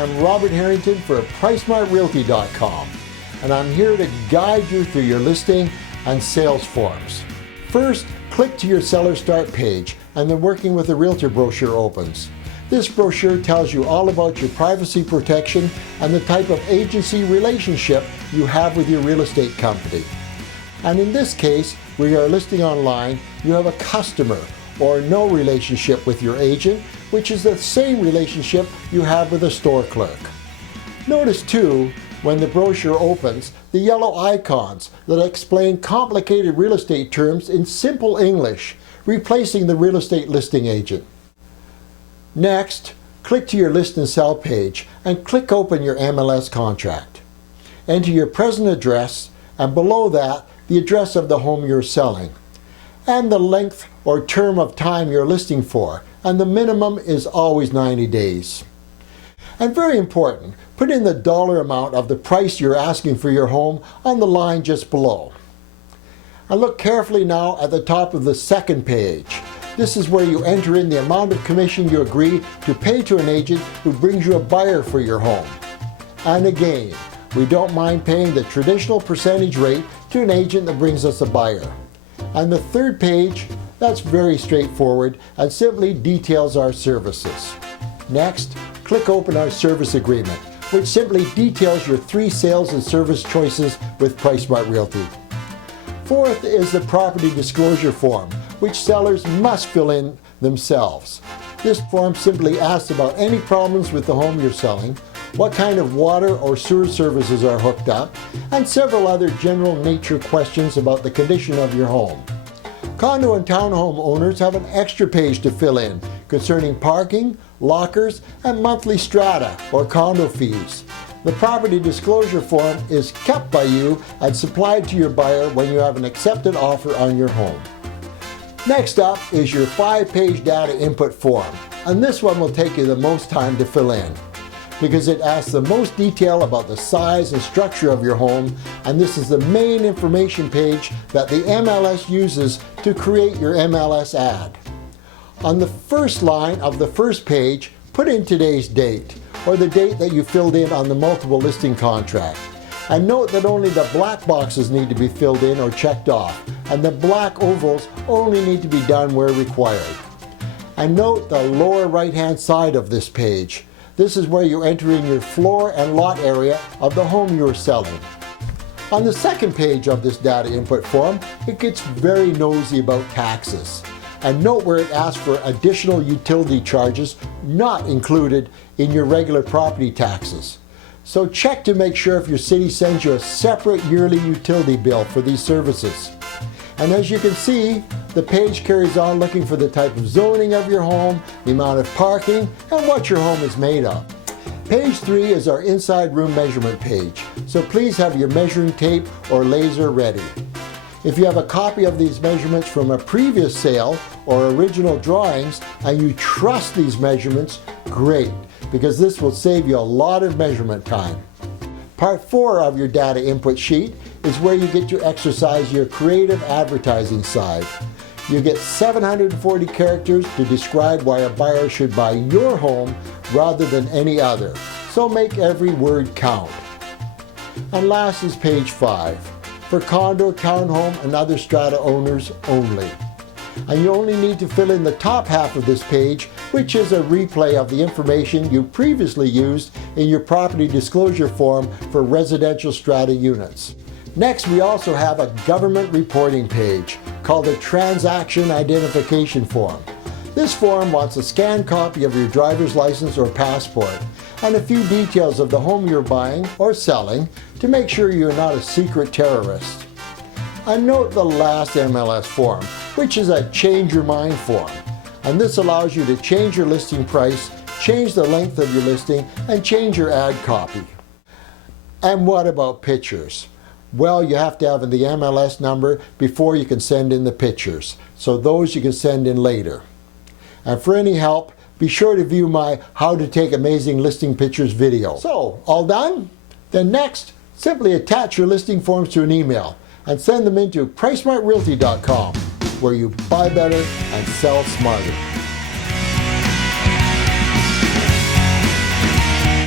I'm Robert Harrington for PriceSmartRealty.com, and I'm here to guide you through your listing and sales forms. First, click to your Seller Start page, and the Working with a Realtor brochure opens. This brochure tells you all about your privacy protection and the type of agency relationship you have with your real estate company. And in this case, where you are listing online, you have a customer or no relationship with your agent, which is the same relationship you have with a store clerk. Notice too, when the brochure opens, the yellow icons that explain complicated real estate terms in simple English, replacing the real estate listing agent. Next, click to your List and Sell page and click open your MLS contract. Enter your present address, and below that, the address of the home you're selling, and the length or term of time you're listing for, and the minimum is always 90 days. And very important, put in the dollar amount of the price you're asking for your home on the line just below. And look carefully now at the top of the second page. This is where you enter in the amount of commission you agree to pay to an agent who brings you a buyer for your home. And again, we don't mind paying the traditional percentage rate to an agent that brings us a buyer. And the third page, that's very straightforward and simply details our services. Next, click open our service agreement, which simply details your 3 sales and service choices with PriceSmart Realty. Fourth is the property disclosure form, which sellers must fill in themselves. This form simply asks about any problems with the home you're selling, what kind of water or sewer services are hooked up, and several other general nature questions about the condition of your home. Condo and townhome owners have an extra page to fill in concerning parking, lockers, and monthly strata or condo fees. The property disclosure form is kept by you and supplied to your buyer when you have an accepted offer on your home. Next up is your 5-page data input form, and this one will take you the most time to fill in, because it asks the most detail about the size and structure of your home, and this is the main information page that the MLS uses to create your MLS ad. On the first line of the first page, put in today's date, or the date that you filled in on the multiple listing contract. And note that only the black boxes need to be filled in or checked off, and the black ovals only need to be done where required. And note the lower right-hand side of this page. This is where you enter in your floor and lot area of the home you are selling. On the second page of this data input form, it gets very nosy about taxes. And note where it asks for additional utility charges not included in your regular property taxes. So check to make sure if your city sends you a separate yearly utility bill for these services. And as you can see, the page carries on looking for the type of zoning of your home, the amount of parking, and what your home is made of. Page 3 is our inside room measurement page, so please have your measuring tape or laser ready. If you have a copy of these measurements from a previous sale or original drawings and you trust these measurements, great, because this will save you a lot of measurement time. Part 4 of your data input sheet is where you get to exercise your creative advertising side. You get 740 characters to describe why a buyer should buy your home rather than any other. So make every word count. And last is page 5, for condo, townhome, and other strata owners only. And you only need to fill in the top half of this page, which is a replay of the information you previously used in your property disclosure form for residential strata units. Next, we also have a government reporting page called a transaction identification form. This form wants a scanned copy of your driver's license or passport and a few details of the home you're buying or selling to make sure you're not a secret terrorist. And note the last MLS form, which is a change your mind form. And this allows you to change your listing price, change the length of your listing, and change your ad copy. And what about pictures? Well, you have to have the MLS number before you can send in the pictures. So those you can send in later. And for any help, be sure to view my How to Take Amazing Listing Pictures video. So, all done? Then next, simply attach your listing forms to an email and send them into PriceSmartRealty.com, where you buy better and sell smarter.